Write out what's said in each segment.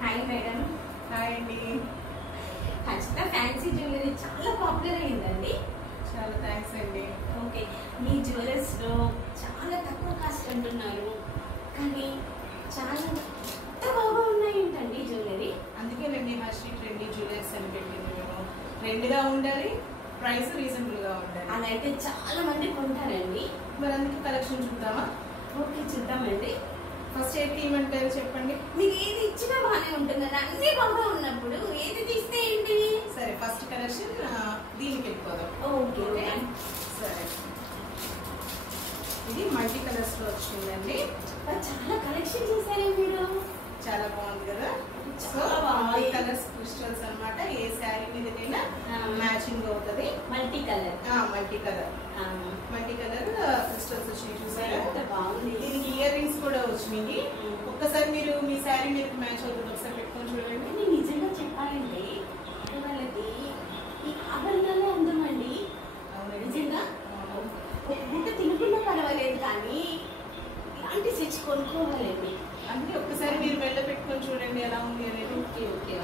Hi madam. Hi అండి. Harshita fancy jewellery చాలా popular అయిందండి. చాలా థ్యాంక్స్ అండి. ఓకే, మీ జ్యువెలర్స్లో చాలా తక్కువ కాస్ట్ అంటున్నారు, కానీ చాలా ఎంత బాగా ఉన్నాయి ఏంటండి జ్యువెలరీ? అందుకేనండి హర్షి ట్రెండీ జ్యువెలర్స్ అని పెట్టింది. మేము ట్రెండ్గా ఉండాలి, ప్రైస్ రీజనబుల్గా ఉండాలి. అలా అయితే చాలా మంది కొంటారండి. మరి అందుకే కలెక్షన్ చూద్దామా? ఓకే, చూద్దామండి. ఫస్ట్ ఏది తీయమంటారు చెప్పండి. మీరు ఏది ఇచ్చినా బాగానే ఉంటుంది కదా, అన్ని బాగా ఉన్నప్పుడు ఏది తీస్తే ఏంటి? సరే, ఫస్ట్ కలెక్షన్ దీనికి వెళ్ళిపోదాం. Okay okay. సరే, ఇది మల్టీ కలర్స్లో వచ్చిందండి. చాలా కలెక్షన్ చేశారే మీరు. చాలా బాగుంది కదా. చాలా బాగుంది. కలర్స్ క్రిస్టల్స్ అన్నమాట. ఏ శారీ మీదకైనా మ్యాచింగ్ అవుతుంది. Multi colour. Multi colour crystals వచ్చినాయి చూసారా? బాగుంది. దీనికి ఇయర్ రింగ్స్ కూడా వచ్చినాయి. ఒక్కసారి మీరు మీ శారీ మీకు మ్యాచ్ అవుతుంది, ఒకసారి పెట్టుకొని చూడండి. నేను నిజంగా చెప్పాలంటే వాళ్ళకి ఈ ఆభరణాలే అందమండి. నిజంగా ఒక గుంట తినుకున్నా పర్వాలేదు, కానీ ఇలాంటి సెచ్ కొనుక్కోవాలండి. అందుకే ఒక్కసారి మీరు వెళ్ళ పెట్టుకొని చూడండి ఎలా ఉంది అనేది. Okay okay.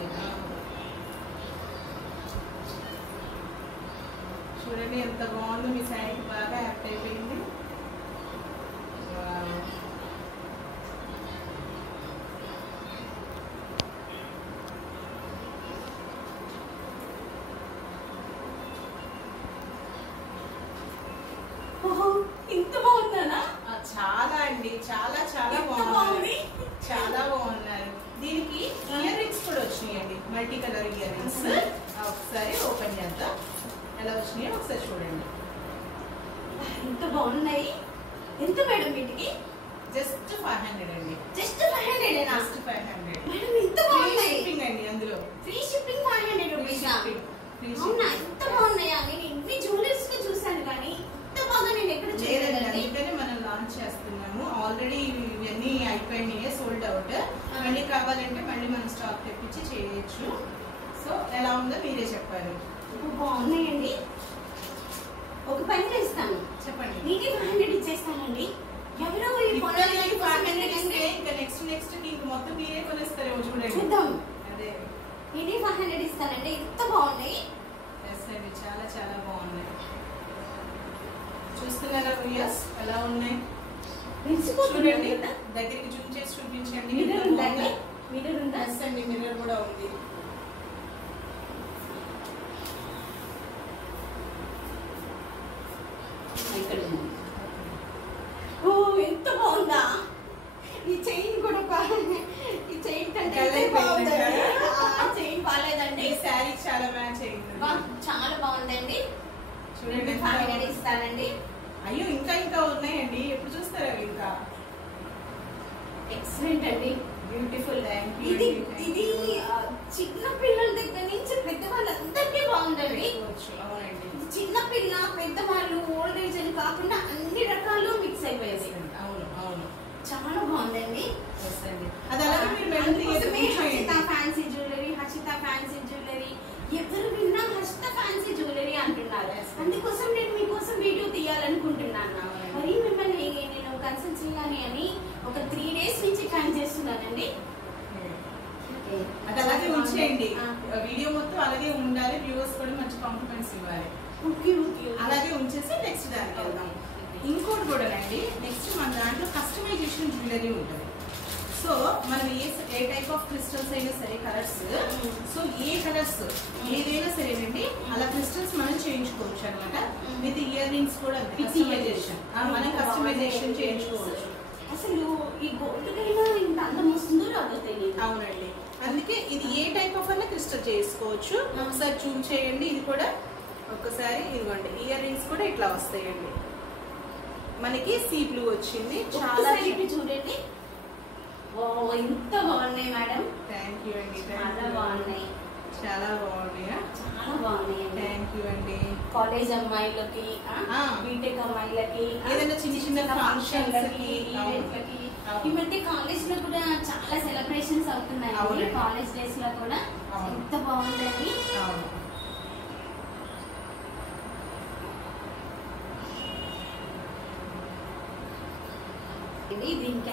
చూడండి ఎంత బాగుందో, మీ శారీకి బాగా యాప్ట్ అయిపోయింది. ఓహో, ఇంత బాగుందా? చాలా అండి, చాలా చాలా బాగుంది. చాలా బాగున్నారు. దీనికి ఇయర్ రింగ్స్ కూడా వచ్చినాయండి, మల్టీ కలర్ ఇయర్ రింగ్స్. ఒకసారి ఓపెన్ చేద్దాం, ఎలా వచ్చినాయో ఒకసారి చూడండి. ఇంత బాగున్నాయి. ఎంత మేడం వీటికి? జస్ట్ 500 అండి. జస్ట్ 500. జస్ట్ 500 మేడం, ఇంత బాగున్నాయి. షిప్పింగ్ అండి, అందులో ఫ్రీ షిప్పింగ్ 500 రూపీస్. అవునా, ఇంత బాగున్నాయా? నేను ఇన్ని జ్యువెలర్స్ లో చూసాను, కానీ ఇంత బాగా నేను ఎక్కడ చూడలేదండి. అందుకనే మనం లాంచ్ చేస్తున్నాము. ఆల్రెడీ ఇవన్నీ అయిపోయినాయి, సోల్డ్ అవుట్. మళ్ళీ కావాలంటే మళ్ళీ మనం స్టాక్ తెప్పించి చేయొచ్చు. సో ఎలా ఉందో మీరే చెప్పారు. బాగున్నాయండి. ఒక పని చేస్తాను, చెప్పండి. నేనే 500 ఇచ్చేస్తానండి. ఎవరో ఇంకా నెక్స్ట్ ఇంక మొత్తం మీరే కొనేస్తారేమో చూడండి. చూద్దాం. అదే, నేనే 500 ఇస్తానండి. ఎంత బాగున్నాయి. ఎస్ అండి, చాలా చాలా బాగున్నాయి. చూస్తున్నారా వ్యూయర్స్ ఎలా ఉన్నాయి? చూడండి, దగ్గరికి జూమ్ చేసి చూపించండి. మిర్రర్ ఉందండి? మిర్రర్ ఉందా? ఎస్ అండి, మిర్రర్ కూడా ఉంది. ఓ, ఎంత బాగుందా? ఈ చైన్ కూడా ఈ చైన్ కంటే బాగుందండి. చైన్ బాగాలేదండి. ఈ శారీ చాలా మ్యాచ్ అయింది. చాలా బాగుందండి. చూడండి, 500 ఇస్తానండి. అయ్యో, ఇంకా ఉన్నాయండి. ఎప్పుడు చూస్తారు అవి? ఇంకా ఎక్సలెంట్ అండి. బ్యూటిఫుల్. ఇది చిన్న పిల్లల దగ్గర నుంచి పెద్దవాళ్ళందరికీ బాగుందండి. అవునండి, చిన్న పిల్ల, పెద్దవాళ్ళు, ఓల్డ్ ఏజ్ అని కాకుండా అన్ని రకాలు మిక్స్ అయిపోయేది. అవును అవును, చాలా బాగుందండి. అది అలాగే మీరు Harshita fancy jewellery, Harshita fancy jewellery, ఎవరు విన్నా హర్షిత ఫ్యాన్సీ జ్యువెలరీ అంటున్నారు. అందుకోసం నేను మీకోసం వీడియో తీయాలనుకుంటున్నాను. మరి మిమ్మల్ని నేను కన్సల్ట్ చేయాలి అని ఒక 3 days నుంచి ప్లాన్ చేస్తున్నానండి. అది అలాగే ఉంచేయండి. వీడియో మొత్తం అలాగే ఉండాలి. వ్యూవర్స్ కూడా మంచి కాంప్లిమెంట్స్ ఇవ్వాలి. అలాగే ఉంచేసి నెక్స్ట్ దానికి వెళ్దాం. ఇంకోటి కూడా అండి, నెక్స్ట్ మన దాంట్లో కస్టమైజేషన్ జ్యువెలరీ ఉంటుంది. సో మనం ఏ టైప్ ఆఫ్ క్రిస్టల్స్ అయినా సరే, కలర్స్, సో ఏ కలర్స్ ఏదైనా సరేనండి, అలా క్రిస్టల్స్ మనం చేయించుకోవచ్చు అనమాట. విత్ ఇయర్ రింగ్స్ కూడా కస్టమైజేషన్, మనం కస్టమైజేషన్ చేయించుకోవచ్చు. అసలు ఈ గోల్డ్ అయినా ఇంత అందం వస్తుందో రాదో తెలియదు. అవునండి, అందుకే ఇది ఏ టైప్ ఆఫ్ అన్న క్రిస్టల్ చేసుకోవచ్చు. ఒకసారి చూమ్ చేయండి. ఇది కూడా ఒక్కసారి ఇదిగోండి, ఇయర్ రింగ్స్ కూడా ఇట్లా వస్తాయండి. మనకి సీ బ్లూ వచ్చింది. చాలా చూడండి. ఓ, ఎంత బాగున్నాయి మేడం. థ్యాంక్ యూ అండి. చాలా బాగున్నాయి. చాలా బాగున్నాయా? చాలా బాగున్నాయి. థ్యాంక్ యూ అండి. కాలేజ్ అమ్మాయిలకి, బీటెక్ అమ్మాయిలకి, ఏదైనా చిన్న ఫంక్షన్లకి, ఈవెంట్లకి, ఈ మధ్య కాలేజ్ లో కూడా చాలా సెలబ్రేషన్స్ అవుతున్నాయి. కాలేజ్ డేస్ లో కూడా ఎంత బాగుందండి. దీనికి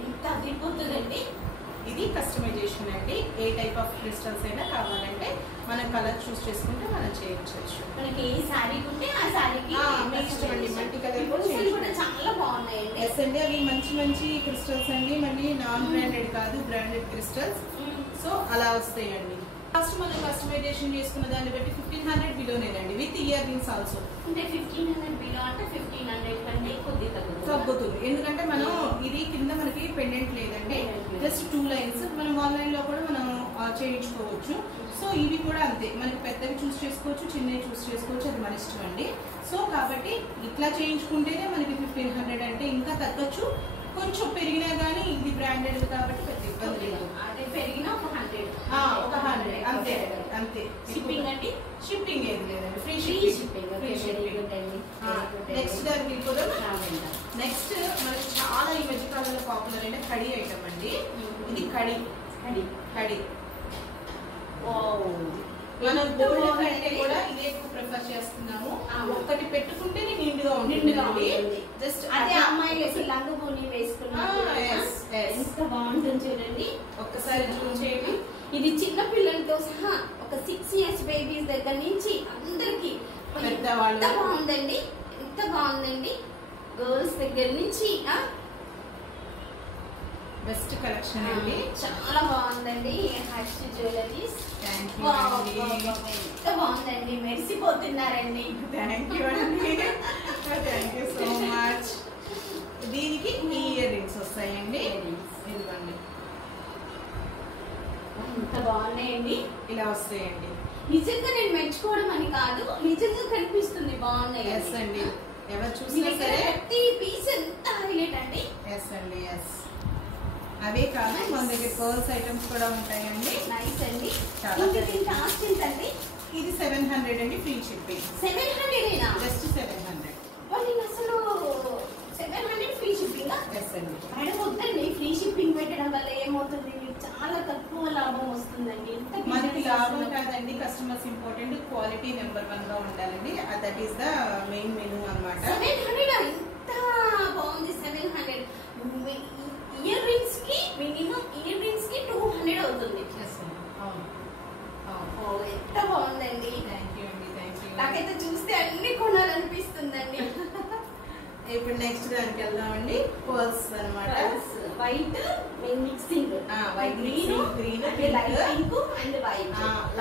ఎంత అదిరిపోతుందండి. ఇది కస్టమైజేషన్ అండి. ఏ టైప్ ఆఫ్ క్రిస్టల్స్ అయినా కావాలంటే మనం కలర్ చూస్ చేసుకుంటే మనం చేయొచ్చు. మనకి ఏ సారీ ఉంటే ఆ సారీకి మల్టీ కలర్ కూడా చాలా బాగున్నాయండి. ఎస్ అండి, అవి మంచి మంచి క్రిస్టల్స్ అండి. మళ్ళీ నాన్ బ్రాండెడ్ కాదు, బ్రాండెడ్ క్రిస్టల్స్. సో అలా వస్తాయండి. ఫస్ట్ మనం కస్టమైజేషన్ చేసుకున్న దాన్ని బట్టి 1500 బిలోనేనండి, విత్ ఇయర్ రింగ్స్ ఆల్సో. అంటే 1500 బిలో అంటే 1500 కంటే కొద్దిగా తగ్గుతుంది. ఎందుకంటే మనం ఇది కింద మనకి పెండెంట్ లేదండి, జస్ట్ 2 లైన్స్. మనం ఆన్లైన్ లో కూడా మనం చేయించుకోవచ్చు. సో ఇవి కూడా అంతే, మనకి పెద్దవి చూస్ చేసుకోవచ్చు, చిన్నవి చూస్ చేసుకోవచ్చు, అది మన ఇష్టం అండి. సో కాబట్టి ఇట్లా చేయించుకుంటేనే మనకి 1500 అంటే ఇంకా తగ్గచ్చు. కొంచెం పెరిగినా కానీ ఇది బ్రాండెడ్ కాబట్టి పెద్ద ఇబ్బంది లేదు. అదే పెరిగినా ఒక 100 అంతే అంతే. షిప్పింగ్ అండి? షిప్పింగ్ ఏది లేదండి, ఫ్రీ షిప్పింగ్. నెక్స్ట్ దానికి వెళ్ళిపోదాం. నెక్స్ట్ మనకి చాలా ఈ మధ్య కాలంలో పాపులర్ అయిన కడి ఐటమ్ అండి. ఇది కడి కడి కడి మనం గోల్డ్ కంటే కూడా ఇదే ఎక్కువ ప్రిఫర్ చేస్తున్నాము. ఒక్కటి పెట్టుకుంటేనే నిండుగా ఉంటుంది. జస్ట్ అదే అమ్మాయిలకి లంగబోని వేసుకున్నారు, ఎంత బాగుంటుంది చూడండి. ఒక్కసారి జూమ్ చేయండి. ఇది చిన్న పిల్లలతో సహా ఒక 6 years బేబీస్ దగ్గర నుంచి అందరికి పెద్దవాళ్ళు ఎంత బాగుందండి, ఎంత బాగుందండి. గర్ల్స్ దగ్గర నుంచి బెస్ట్ కలెక్షన్ అండి, చాలా బాగుందండి. హర్ష్ జ్యువెలరీస్ ఎంత బాగుందండి, మెరిసిపోతున్నారండి. థ్యాంక్ యూ అండి, థ్యాంక్ యూ సో మచ్. దీనికి ఇయర్ రింగ్స్ వస్తాయండి, ఇదిగోండి ఎంత బాగున్నాయండి. ఇలా వస్తాయండి. నిజంగా నేను మెచ్చుకోవడం అని కాదు, నిజంగా కనిపిస్తుంది బాగున్నాయి. ఎస్ అండి, ఎవరు చూసినా సరే ప్రతి పీస్ ఎంత హైలైట్ అండి. ఎస్ అండి, ఎస్. అవే కాదు మన దగ్గర పర్ల్స్ ఐటమ్స్ కూడా ఉంటాయండి. నైస్ అండి. చాలా కాస్ట్ ఎంతండి? ఇది 700 అండి, ఫ్రీ షిప్పింగ్. 700 జస్ట్ 700. వాళ్ళు అసలు 700 ఫ్రీ షిప్పింగ్. ఎస్ అండి. మేడం వద్దండి, ఫ్రీ షిప్పింగ్ పెట్టడం వల్ల ఏమవుతుంది, మీకు చాలా తక్కువ లాభం వస్తుందండి. మనకి లాభం కాదండి, కస్టమర్స్ ఇంపార్టెంట్, క్వాలిటీ నెంబర్ 1 గా ఉండాలండి. That is the main menu అన్నమాట. 700 ఎంత బాగుంది. 700 ఇయర్ రింగ్స్ కి మినిమం ఇయర్ రింగ్స్ కి 200 అవుతుంది. ఎంత బాగుందండి. థ్యాంక్ యూ అండి, థ్యాంక్ యూ. నాకైతే చూస్తే అన్ని కొనాలనిపిస్తుందండి. ఇప్పుడు నెక్స్ట్ దానికి వెళ్దామండి. పర్ల్స్ అన్నమాట. వైట్ మిక్సింగ్, వైట్ గ్రీన్ అంటే లైట్ పింక్ అండ్ వైట్.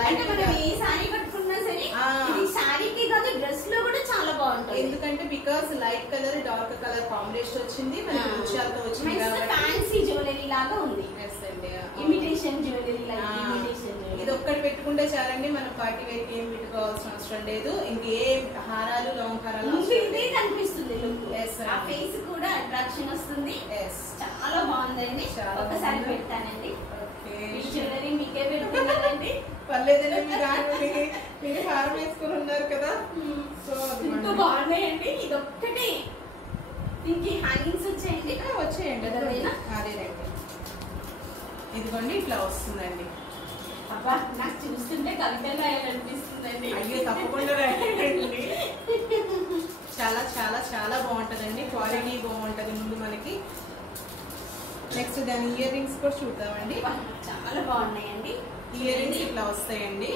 అంటే మనం ఏ సారీ కట్టుకున్నా సరే ఇది సారీకి కాదు, డ్రెస్ లో కూడా చాలా బాగుంటుంది. ఎందుకంటే because light colour dark colour combination వచ్చింది, మనకి ముత్యాలతో వచ్చింది కాబట్టి ఫ్యాన్సీ జ్యువెలరీ లాగా ఉంది. ఇమిటేషన్ జ్యువెలరీ లాగా, ఇమిటేషన్ జ్యువెలరీ. ఇది ఒక్కటి పెట్టుకుంటే చాలండి, మనం పార్టీ వేర్ ఏం పెట్టుకోవాల్సిన అవసరం లేదు. ఇంకే హారాలు లాంగ్ హారాలు ఇదే కనిపిస్తుంది లుక్. ఆ ఫేస్ కూడా అట్రాక్షన్ వస్తుంది. చాలా బాగుందండి. ఒకసారి పెడతానండి. జ్యువెలరీ మీకే పెడుతున్నానండి. పర్లేదండి, మీరు హారం వేసుకుని ఉన్నారు కదా. సో ఇంకా బాగున్నాయండి. ఇది ఒక్కటే, దీనికి హ్యాంగింగ్స్ వచ్చాయండి. వచ్చేయండి, అదేనండి. ఇదిగోండి ఇట్లా వస్తుందండి. అబ్బా, నాకు చూస్తుంటే కవితలు రాయాలనిపిస్తుందండి. అయ్యో తప్పకుండా రాయండి. చాలా చాలా చాలా బాగుంటదండి, క్వాలిటీ బాగుంటది. ముందు మనకి నెక్స్ట్ దాని ఇయర్ రింగ్స్ కూడా చూద్దామండి. చాలా బాగున్నాయండి. ఇయర్ రింగ్స్ ఇట్లా వస్తాయండి.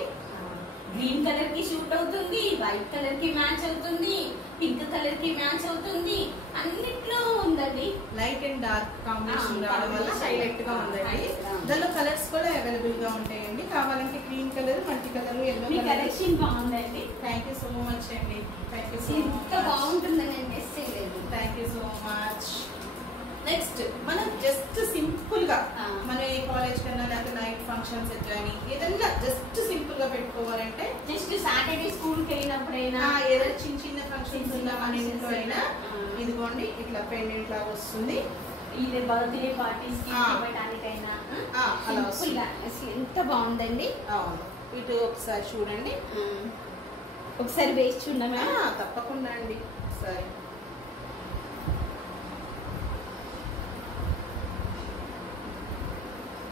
గ్రీన్ కలర్ కి షూట్ అవుతుంది, వైట్ కలర్ కి మ్యాచ్ అవుతుంది, పింక్ కలర్ కి మ్యాచ్ అవుతుంది, అన్నిట్లో ఉందండి. లైట్ అండ్ డార్క్ కాంబినేషన్ రావడం వల్ల హైలైట్ గా ఉందండి. దానిలో కలర్స్ కూడా అవైలబుల్ గా ఉంటాయండి. కావాలంటే green colour, multi colour, yellow collection బాగుందండి. థ్యాంక్ యూ సో మచ్ అండి, థ్యాంక్ యూ సో మచ్. బాగుంటుందని నేను గెస్ చేయలేదు. Thank you so much. Next మనం జస్ట్ సింపుల్ గా మనం ఏ కాలేజ్ కన్నా లేకపోతే నైట్ ఫంక్షన్స్ కానీ ఏదన్నా జస్ట్ సింపుల్ గా పెట్టుకోవాలంటే, జస్ట్ సాటర్డే స్కూల్ కి వెళ్ళినప్పుడైనా, ఏదైనా చిన్న చిన్న ఫంక్షన్స్ ఉన్నా మన ఇంట్లో అయినా, ఇదిగోండి ఇట్లా పెండెంట్ లాగా వస్తుంది. ఇది బర్త్డే పార్టీస్ కి ఇవ్వడానికైనా అసలు ఎంత బాగుందండి. అవును, ఇటు ఒకసారి చూడండి, ఒకసారి వేసి చూడమా? తప్పకుండా అండి. సరే,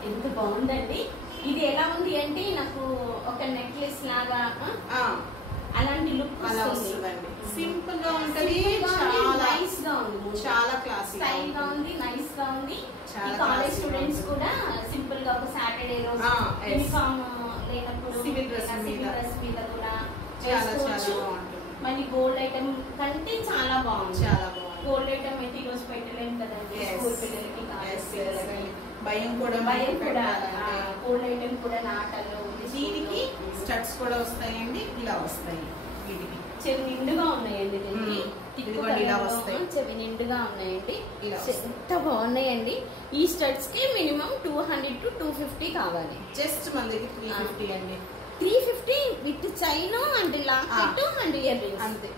ఎంత బాగుందండి. ఇది ఎలా ఉంది అంటే నాకు ఒక నెక్లెస్ లాగా అలాంటి లుక్ అలా వస్తుందండి. సింపుల్ గా ఉంటది, చాలా నైస్ గా ఉంది, చాలా క్లాసీ స్టైల్ గా ఉంది, నైస్ గా ఉంది. చాలా కాలేజ్ స్టూడెంట్స్ కూడా సింపుల్ గా ఒక సాటర్డే రోజు యూనిఫామ్ లేనప్పుడు సివిల్ డ్రెస్ మీద కూడా చాలా బాగుంటుంది. మళ్ళీ గోల్డ్ ఐటమ్ కంటే చాలా బాగుంది. చాలా బాగుంది. గోల్డ్ ఐటమ్ అయితే ఈ రోజు పెట్టలేము కదండి స్కూల్ పిల్లలకి, కాలేజ్ పిల్లలకి. భయం కూడా గోల్డ్ ఐటమ్ కూడా నాటల్లో దీనికి స్టడ్స్ కూడా వస్తాయండి, ఇలా వస్తాయి. వీటికి చెవి నిండుగా ఉన్నాయండి. ఇలా వస్తాయి. చెవి నిండుగా ఉన్నాయండి. ఎంత బాగున్నాయండి. ఈ స్టడ్స్ కి మినిమం 200 to 250 కావాలి. జస్ట్ మన దగ్గర 350 అండి. 350 with chain and locket and ear rings. అంతే.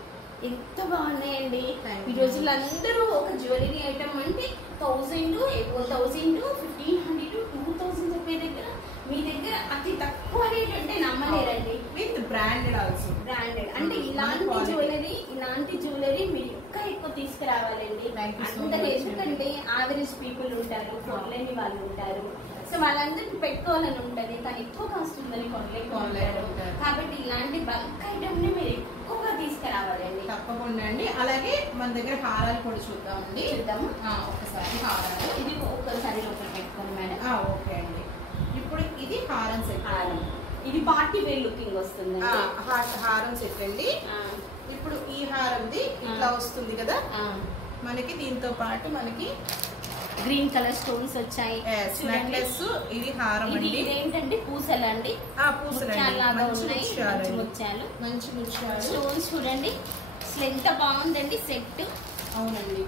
ఎంత బాగున్నాయండి. ఈ రోజుల్లో అందరూ ఒక జ్యువెలరీ ఐటమ్ అంటే 1000, 1500, 2000 చెప్పే దగ్గర మీ దగ్గర అతి తక్కువ రేట్ అంటే నమ్మలేరండి. With branded also. బ్రాండెడ్ అంటే ఇలాంటి జ్యువెలరీ మీరు ఎక్కువ తీసుకురావాలండి. అందరూ ఎందుకంటే యావరేజ్ పీపుల్ ఉంటారు, కొనలేని వాళ్ళు ఉంటారు. సో వాళ్ళందరికీ పెట్టుకోవాలని ఉంటుంది, కానీ ఎక్కువ కాస్ట్ ఉందని కొనలేకపోతారు. కాబట్టి ఇలాంటి బల్క్ ఐటమ్ ని మీరు ఎక్కువగా తీసుకురావాలండి. తప్పకుండా అండి. అలాగే మన దగ్గర హారాలు కూడా చూద్దామండి. చూద్దాము ఒకసారి హారాలు. ఇది ఒక్కసారి లోపల పెట్టుకోండి మేడం. ఓకే అండి. ఇప్పుడు ఇది హారం సెట్. ఇది పార్టీ వేర్ లుకింగ్ వస్తుంది. హారం సెట్ అండి. ఇప్పుడు ఈ హారంది ఇట్లా వస్తుంది కదా మనకి. దీంతో పాటు మనకి గ్రీన్ కలర్ స్టోన్స్ వచ్చాయి. నెక్లెస్. ఇది హారం అండి. ఏంటంటే పూసలు అండి. ముత్యాలు, మంచి ముత్యాలు. స్టోన్స్ చూడండి అసలు ఎంత బాగుందండి సెట్. అవునండి.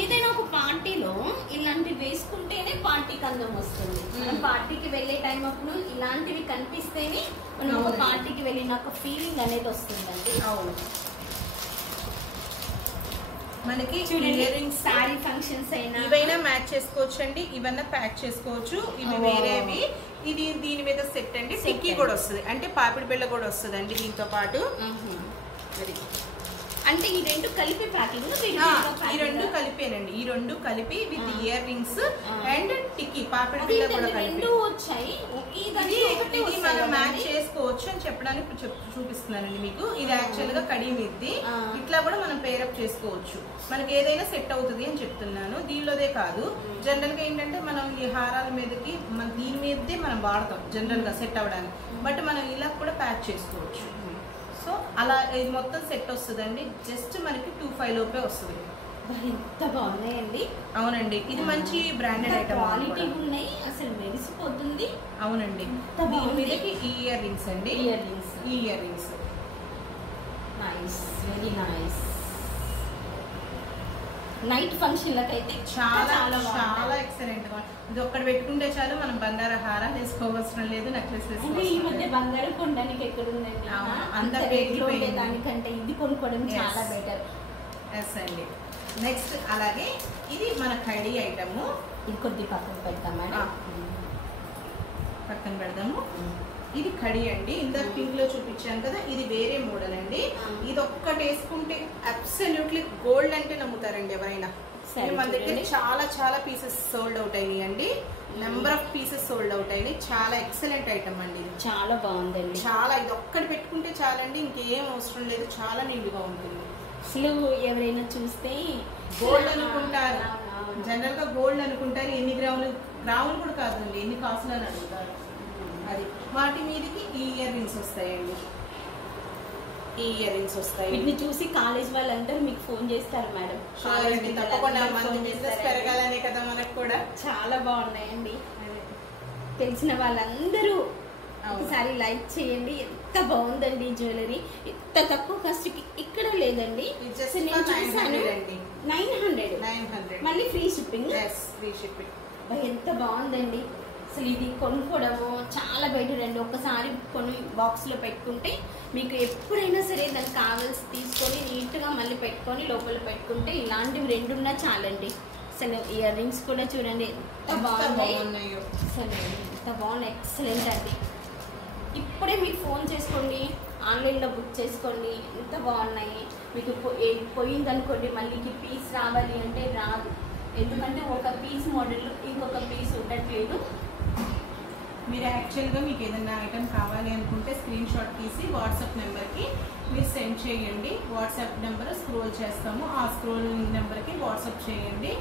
ఏదైనా ఒక పార్టీలో ఇలాంటివి వేసుకుంటేనే పార్టీకి అందం వస్తుంది. మనం పార్టీకి వెళ్ళే టైం అప్పుడు ఇలాంటివి కనిపిస్తేనే మనం ఒక పార్టీకి వెళ్ళిన ఒక ఫీలింగ్ అనేది వస్తుందండి. అవును. మనకి సారీ ఫంక్షన్స్ అయినా ఇవైనా మ్యాచ్ చేసుకోవచ్చు అండి, ఇవన్నా ప్యాక్ చేసుకోవచ్చు. ఇవి వేరేవి. ఇది దీని మీద సెట్ అండి. టిక్కీ కూడా వస్తుంది, అంటే పాపిడి బిళ్ళ కూడా వస్తుంది అండి దీంతో పాటు. అంటే ఈ రెండు కలిపి ప్యాకింగ్. ఈ రెండు కలిపేనండి. ఈ రెండు కలిపి విత్ ఇయర్ రింగ్స్ అండ్ టిక్కీ పాపిడి బిళ్ళ కూడా కలిపి వచ్చాయి. ఇది మనం మ్యాచ్ చేసుకోవచ్చు అని చెప్పడానికి చూపిస్తున్నానండి మీకు. ఇది యాక్చువల్ గా కడియం ఇది. ఇట్లా కూడా మనం పేరప్ చేసుకోవచ్చు. మనకి ఏదైనా సెట్ అవుతుంది అని చెప్తున్నాను. దీనిలోదే కాదు, జనరల్ గా ఏంటంటే మనం ఈ హారాల మీదకి దీని మీదే మనం వాడతాం జనరల్ గా సెట్ అవ్వడానికి. బట్ మనం ఇలా కూడా ప్యాక్ చేసుకోవచ్చు. సో అలా ఇది మొత్తం సెట్ వస్తుందండి. జస్ట్ మనకి 25 లోపే వస్తుంది. ఎంత బాగున్నాయండి. అవునండి. ఇది మంచి బ్రాండెడ్ ఐటమ్, క్వాలిటీ ఉన్నాయి, అసలు మెరిసిపోతుంది. అవునండి. దీని మీదకి ఇయర్ రింగ్స్ అండి. Ear rings nice, very nice. Night function లకైతే చాలా చాలా ఎక్సలెంట్ గా. ఇది ఒక్కటి పెట్టుకుంటే చాలు, మనం బంగారు హారాలు వేసుకోవాల్సిన లేదు, నెక్లెస్ వేసుకోవాలి. ఈ మధ్య బంగారం కొనడానికి ఎక్కడ ఉందండి. అంత రేట్లో దానికంటే ఇది కొనుక్కోవడం చాలా బెటర్. ఎస్ అండి. నెక్స్ట్ అలాగే ఇది మన కడి ఐటమ్. ఇది కొద్ది పక్కన పెడతాం మేడం. పక్కన పెడదాము. ఇది కడి అండి. ఇంత పింక్ లో చూపించాను కదా, ఇది వేరే మోడల్ అండి. ఇది ఒక్కటి వేసుకుంటే అబ్సల్యూట్లీ గోల్డ్ అంటే నమ్ముతారండి ఎవరైనా. మన దగ్గర చాలా చాలా పీసెస్ సోల్డ్ అవుట్ అయినాయి అండి. Number of pieces sold out అయినాయి. చాలా ఎక్సలెంట్ ఐటమ్ అండి. చాలా బాగుందండి. చాలా ఇది ఒక్కటి పెట్టుకుంటే చాలండి, ఇంకేం అవసరం లేదు. చాలా నీట్గా ఉంటుంది. అసలు ఎవరైనా చూస్తే గోల్డ్ అనుకుంటారు, జనరల్ గా గోల్డ్ అనుకుంటారు. ఎన్ని గ్రాములు కూడా కాదండి, ఎన్ని కాసులు అని అడుగుతారు. అది వాటి మీదకి ఈ ఇయర్ రింగ్స్ వస్తాయండి. ఈ ఇయర్ రింగ్స్ వస్తాయి. వీటిని చూసి కాలేజ్ వాళ్ళందరూ మీకు ఫోన్ చేస్తారు మేడం. తప్పకుండా మంది బిజినెస్ పెరగాలనే కదా మనకు కూడా. చాలా బాగున్నాయండి. తెలిసిన వాళ్ళందరూ ఒకసారి లైక్ చేయండి. ఎంత బాగుందండి జ్యువెలరీ. ఎంత తక్కువ కాస్ట్ కి ఇక్కడ లేదండి. 900 మళ్ళీ ఫ్రీ షిప్పింగ్. ఎంత బాగుందండి అసలు. ఇది కొనుక్కోవడము చాలా బెటర్ అండి. ఒక్కసారి కొని బాక్స్లో పెట్టుకుంటే మీకు ఎప్పుడైనా సరే దానికి కావాల్సి తీసుకొని నీట్గా మళ్ళీ పెట్టుకొని లోపల పెట్టుకుంటే ఇలాంటివి రెండున్నా చాలండి. అసలు ఇయర్ రింగ్స్ కూడా చూడండి ఎంత బాగున్నాయి. అసలు ఎంత బాగున్నాయి, ఎక్సలెంట్ అండి. ఇప్పుడే మీకు ఫోన్ చేసుకోండి, ఆన్లైన్లో బుక్ చేసుకోండి. ఎంత బాగున్నాయి. మీకు పోయిందనుకోండి మళ్ళీ పీస్ రావాలి అంటే రాదు. ఎందుకంటే ఒక పీస్ మోడల్ ఇంకొక పీస్ ఉండట్లేదు. మీరు యాక్చువల్గా మీకు ఏదైనా ఐటమ్ కావాలి అనుకుంటే స్క్రీన్ షాట్ తీసి వాట్సాప్ నెంబర్కి మీరు సెండ్ చేయండి. వాట్సాప్ నెంబర్ స్క్రోల్ చేస్తాము, ఆ స్క్రోల్ నెంబర్కి వాట్సాప్ చేయండి.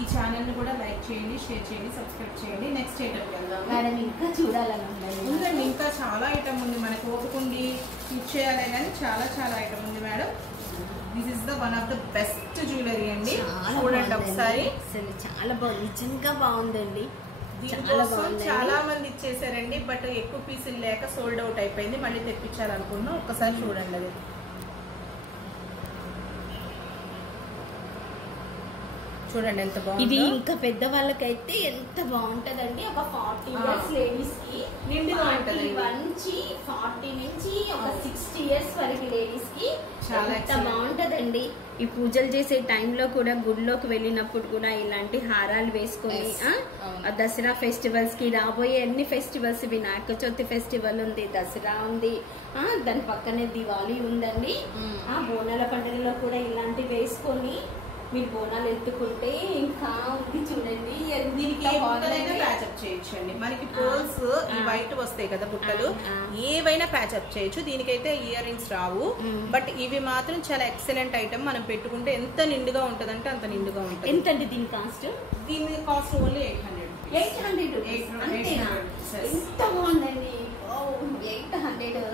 ఈ ఛానల్ని కూడా లైక్ చేయండి, షేర్ చేయండి, సబ్స్క్రైబ్ చేయండి. నెక్స్ట్ ఐటమ్కి వెళ్దాం మేడం. ఇంకా చూడాలని ఉందండి, ఇంకా చాలా ఐటమ్ ఉంది. మనకు ఓపుకుండి ఇచ్చేయాలి కానీ చాలా చాలా ఐటమ్ ఉంది madam. This is the one of the best jewellery అండి. చూడండి ఒకసారి, అసలు చాలా బాగుంది, నిజంగా బాగుందండి. దీనికోసం చాలా మంది ఇచ్చేసారండి, బట్ ఎక్కువ పీసులు లేక సోల్డ్ అవుట్ అయిపోయింది. మళ్ళీ తెప్పించాలనుకున్నాం. ఒక్కసారి చూడండి, అది చూడండి ఎంత బాగుంది. ఇది ఇంకా పెద్ద వాళ్ళకైతే ఎంత బాగుంటదండి. ఒక 40 ఇయర్స్ లేడీస్ కి నిండుగా ఉంటది. 40 నుంచి ఒక 60 ఇయర్స్ వరకు లేడీస్ కి చాలా ఎంత బాగుంటదండి. ఈ పూజలు చేసే టైంలో కూడా గుడిలోకి వెళ్ళినప్పుడు కూడా ఇలాంటి హారాలు వేసుకొని దసరా ఫెస్టివల్స్ కి, రాబోయే అన్ని ఫెస్టివల్స్, వినాయక చవితి ఫెస్టివల్ ఉంది, దసరా ఉంది, దాని పక్కనే దివాళీ ఉందండి. బోనాల పండుగలో కూడా ఇలాంటివి వేసుకొని మీరు బోనాలు ఎత్తుకుంటే ఇంకా ఉంది చూడండి. దీనికి ప్యాచప్ చేయొచ్చు అండి. మనకి పోల్స్ వైట్ వస్తాయి కదా బుట్టలు, ఏవైనా ప్యాచప్ చేయొచ్చు. దీనికైతే ఇయర్ రింగ్స్ రావు, బట్ ఇవి మాత్రం చాలా ఎక్సలెంట్ ఐటమ్. మనం పెట్టుకుంటే ఎంత నిండుగా ఉంటది అంటే అంత నిండుగా ఉంటుంది. ఎంతండి దీని కాస్ట్? దీని కాస్ట్ ఓన్లీ 800. ఎంత బాగుందండి. 800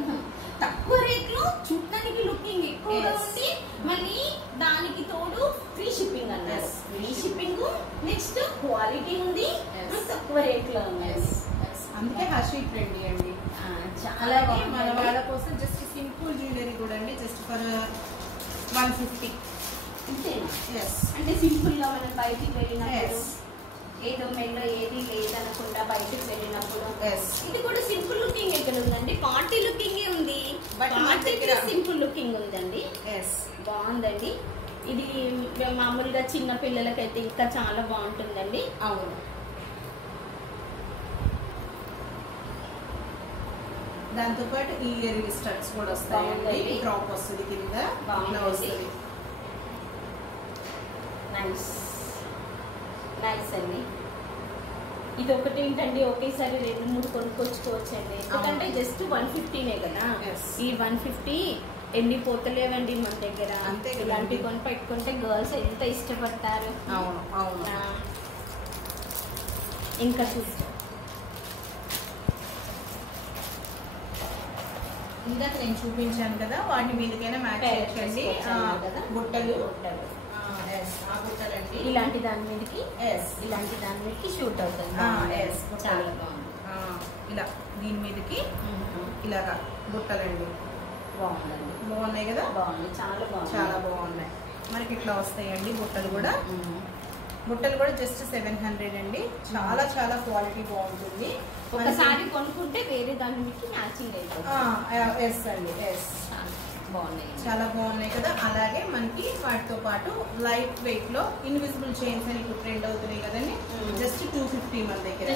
తక్కువ రేట్ లో, చూడడానికి లుకింగ్ ఎక్కువగా ఉంది, మళ్ళీ దానికి తోడు ఫ్రీ షిప్పింగ్ అన్నారు. ఫ్రీ షిప్పింగ్, నెక్స్ట్ క్వాలిటీ ఉంది, తక్కువ రేట్ లో ఉంది. అందుకే హర్షీ ట్రెండీ అండి. చాలా మన వాళ్ళ కోసం జస్ట్ సింపుల్ జ్యువెలరీ కూడా అండి, జస్ట్ ఫర్ 150. అంతేనా? అంటే సింపుల్ గా మనం బయటికి వెళ్ళినప్పుడు ఏదో మెల్లో ఏది లేదనకుండా బయటకు వెళ్ళినప్పుడు. ఇది కూడా సింపుల్ లుకింగ్ ఎక్కడ ఉందండి, పార్టీ లుకింగ్ ఉంది, బట్ సింపుల్ లుకింగ్ ఉందండి. బాగుందండి. ఇది మామూలుగా చిన్న పిల్లలకైతే ఇంకా చాలా బాగుంటుందండి. అవును. దాంతో పాటు ఈ ఇయర్ స్టడ్స్ కూడా వస్తాయండి. డ్రాప్ వస్తుంది కింద, వస్తుంది. నైస్ అండి. ఇది ఒకటి ఏంటండి, ఒకేసారి 2-3 కొనుక్కొచ్చుకోవచ్చు అండి. ఎందుకంటే జస్ట్ 150నే కదా. ఈ 150 ఎండిపోతలేవండి మన దగ్గర. ఇలాంటివి కొని పెట్టుకుంటే గర్ల్స్ ఎంత ఇష్టపడతారు. అవును అవును. ఇంకా చూస్తే ఇందాక నేను చూపించాను కదా, వాటి మీదకైనా మ్యాచ్ చేయొచ్చండి. బుట్టలు ఇలాంటి దాని మీదకి షూట్ అవుతుంది. చాలా బాగుంది. ఇలా దీని మీదకి ఇలాగా బుట్టలండి. బాగుందండి. బాగున్నాయి కదా. బాగుంది, చాలా బాగుంది, చాలా బాగున్నాయి. మనకి ఇట్లా వస్తాయండి బుట్టలు కూడా. బుట్టలు కూడా జస్ట్ 700 అండి. చాలా చాలా క్వాలిటీ బాగుంటుంది. ఒకసారి కొనుక్కుంటే వేరే దాని మీకు మ్యాచింగ్ అయిపోతుంది. ఎస్ అండి, ఎస్. బాగున్నాయి, చాలా బాగున్నాయి కదా. అలాగే మనకి వాటితో పాటు లైట్ వెయిట్ లో ఇన్విజిబుల్ చైన్స్ అని ఇప్పుడు ట్రెండ్ అవుతున్నాయి కదండి. జస్ట్ 250 మన దగ్గర.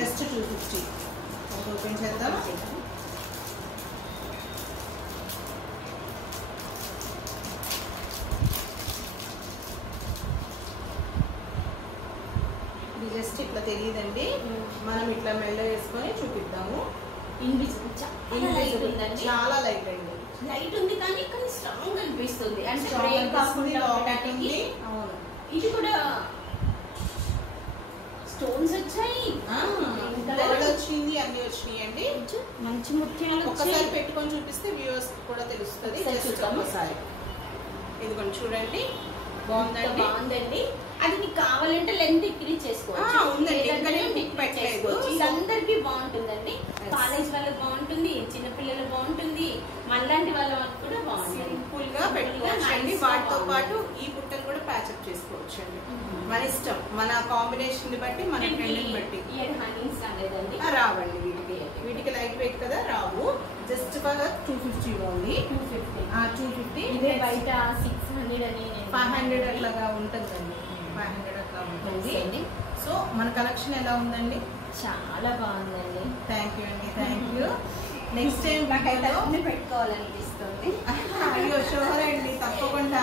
జస్ట్ 250. ఓపెన్ చేద్దాం. ఇది జస్ట్ ఇట్లా తెలియదండి, మనం ఇట్లా మెల్ల వేసుకొని చూపిద్దాము. చాలా లైట్ అండి. లైట్ ఉంది కానీ స్ట్రాంగ్ అనిపిస్తుంది. అంటే అవును. ఇది కూడా స్టోన్స్ వచ్చాయి, వచ్చింది, అన్ని వచ్చినాయి అండి. మంచి ముత్యాలు. ఒకసారి పెట్టుకొని చూపిస్తే వ్యూవర్స్ కూడా తెలుస్తుంది. ఒకసారి ఇదిగోండి చూడండి, బాగుందండి. అది మీకు కావాలంటే లెంత్ ఇంక్రీజ్ చేసుకోవచ్చు. అందరికి బాగుంటుందండి. కాలేజ్ వాళ్ళకి బాగుంటుంది, చిన్నపిల్లలకు బాగుంటుంది, మనలాంటి వాళ్ళ కూడా బాగుంటుంది. సింపుల్ గా పెట్టుకోవచ్చు. వాటితో పాటు ఈ బుట్టలు కూడా ప్యాచప్ చేసుకోవచ్చు అండి. మన ఇష్టం, మన కాంబినేషన్ బట్టి, మన ట్రెండ్ బట్టి. రావండి వీటికి లైట్ వెయిట్ కదా, రావు. Just for 250 only. 250. ఇదే బయట 600 అని 500 అట్లాగా ఉంటుందండి. 500 అట్లా ఉంటుంది. సో మన కలెక్షన్ ఎలా ఉందండి? చాలా బాగుందండి. థ్యాంక్ యూ అండి, థ్యాంక్ యూ. నెక్స్ట్ టైం నాకైతే అన్ని పెట్టుకోవాలనిపిస్తుంది. అయ్యో షూర్ అండి, తప్పకుండా.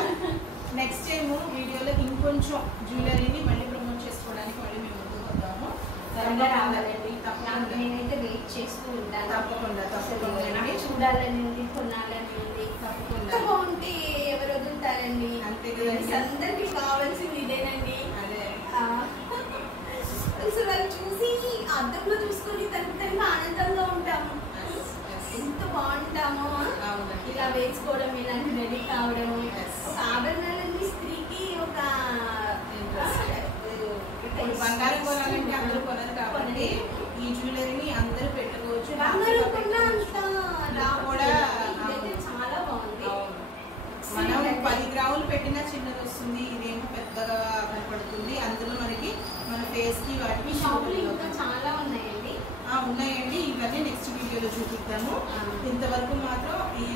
నెక్స్ట్ టైం వీడియోలో ఇంకొంచెం జ్యువెలరీని మళ్ళీ ప్రమోట్ చేసుకోవడానికి మళ్ళీ మేము ముందుకు వద్దాము. త్వరగా రావాలండి. నేనైతే వెయిట్ చేస్తూ ఉంటాను. తప్పకుండా చూడాలని ఉంది, కొనాలని ఉంది. తప్పకుండా బాగుంటే ఎవరు వదులుతారండి? అంతే కదండి, అందరికి కావాల్సింది ఇదేనండి. అదే అసలు వాళ్ళు చూసి అద్దంలో చూసుకొని తనకు ఆనందంగా ఉంటాము. ఎంత బాగుంటామో ఇలా వేసుకోవడం, ఇలాంటి రెడీ కావడము. ఒక ఆభరణాలన్నీ స్త్రీకి ఒక బంగారం కొనాలంటే అందరూ కొనరు కాబట్టి ఈ జ్యువెలరీని అందరూ పెట్టుకోవచ్చు. చాలా బాగుంది. మనం 10 గ్రాములు పెట్టినా చిన్నది వస్తుంది, ఇదేమో పెద్దగా కనపడుతుంది. అందులో మనకి మన ఫేస్ కి వాటికి షాపులు ఇంకా చాలా ఉన్నాయండి. ఉన్నాయండి, ఇవన్నీ నెక్స్ట్ వీడియోలో చూపిస్తాము. ఇంతవరకు మాత్రం ఈ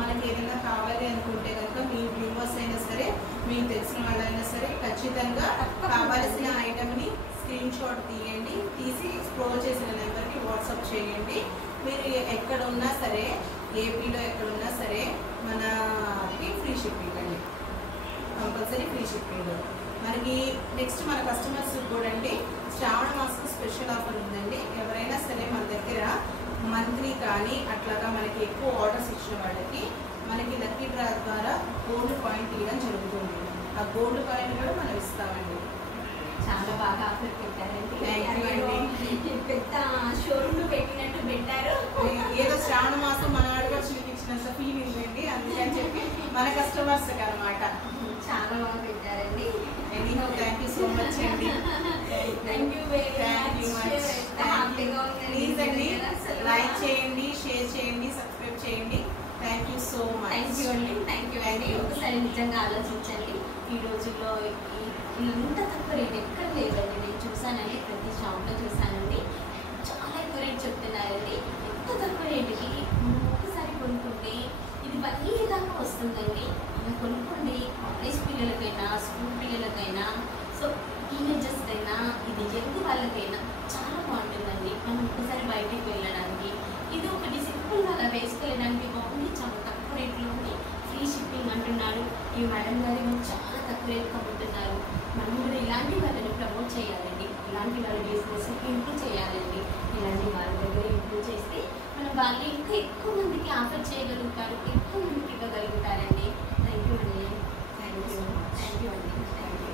మనకి ఏదైనా కావాలి అనుకుంటే కనుక మీ వ్యూవర్స్ అయినా సరే, మీకు తెలిసిన వాళ్ళైనా సరే ఖచ్చితంగా కావాల్సిన ఐటమ్ని స్క్రీన్ షాట్ తీయండి, తీసి స్క్రోల్ చేసిన నెంబర్కి వాట్సాప్ చేయండి. మీరు ఎక్కడ ఉన్నా సరే, ఏపీలో ఎక్కడున్నా సరే మనకి ఫ్రీ షిప్పింగ్ అండి, కంపల్సరీ ఫ్రీ షిప్పింగ్. మనకి నెక్స్ట్ మన కస్టమర్స్ కూడా అండి శ్రావణ మాసం స్పెషల్ ఆఫర్ ఉందండి. ఎవరైనా సరే మన దగ్గర మంత్లీ కానీ అట్లాగా మనకి ఎక్కువ ఆర్డర్స్ ఇచ్చిన వాళ్ళకి మనకి లక్కీ డ్రా ద్వారా గోల్డ్ కాయిన్ తీయడం జరుగుతుంది. ఆ గోల్డ్ కాయిన్ కూడా మనం ఇస్తామండి. చాలా బాగా ఆఫర్ పెట్టారండి. పెద్ద షోరూమ్ పెట్టినట్టు పెట్టారు. ఏదో శ్రావణ మాసం మన ఆడగా చూపించినంత ఫీలింగ్ అండి, అందుకని చెప్పి మన కస్టమర్స్ అనమాట. చాలా బాగా పెట్టారండి. Anyhow thank you so much అండి. Thank you very much. హ్యాపీగా ప్లీజ్ అండి లైక్ చేయండి, షేర్ చేయండి, సబ్స్క్రైబ్ చేయండి. Thank you so much. Thank you అండి. థ్యాంక్ యూ అండి. ఒకసారి నిజంగా ఆలోచించండి. ఈ రోజుల్లో ఇంత తక్కువ రేట్ ఎక్కడ లేదండి. నేను చూసానండి, ప్రతి షాప్లో చూసానండి, చాలా ఎక్కువ రేట్ చెప్తున్నారండి. ఎంత తక్కువ రేటుకి మనం ఒకసారి కొనుక్కుంటే ఇది బతికేదాకా వస్తుందండి. మనం కొనుక్కోండి. కాలేజ్ పిల్లలకైనా, స్కూల్ పిల్లలకైనా, సో టీనేజర్స్ అయినా, ఇది యంగ్ వాళ్ళకైనా చాలా బాగుంటుందండి. మనం ఒకసారి బయటికి వెళ్ళడానికి ఇది ఒకటి సింపుల్గా అలా వేసుకెళ్ళడానికి బాగుంది. చాలా తక్కువ రేట్లో ఉంది. ఫ్రీ షిప్పింగ్ అంటున్నారు. ఈ మేడం గారు చాలా తక్కువ రేట్ అమ్ముతున్నారు. మనం కూడా ఇలాంటి వాళ్ళని ప్రమోట్ చేయాలండి. ఇలాంటి వాళ్ళ బిజినెస్ ఇంప్రూవ్ చేయాలండి. ఇలాంటి వాళ్ళ దగ్గర ఇంప్రూవ్ చేస్తే మనం వాళ్ళు ఇంకా ఎక్కువ మందికి ఆఫర్ చేయగలుగుతారు, ఎక్కువ మందికి ఇవ్వగలుగుతారండి. థ్యాంక్ యూ అండి. థ్యాంక్ యూ అండి. Thank you.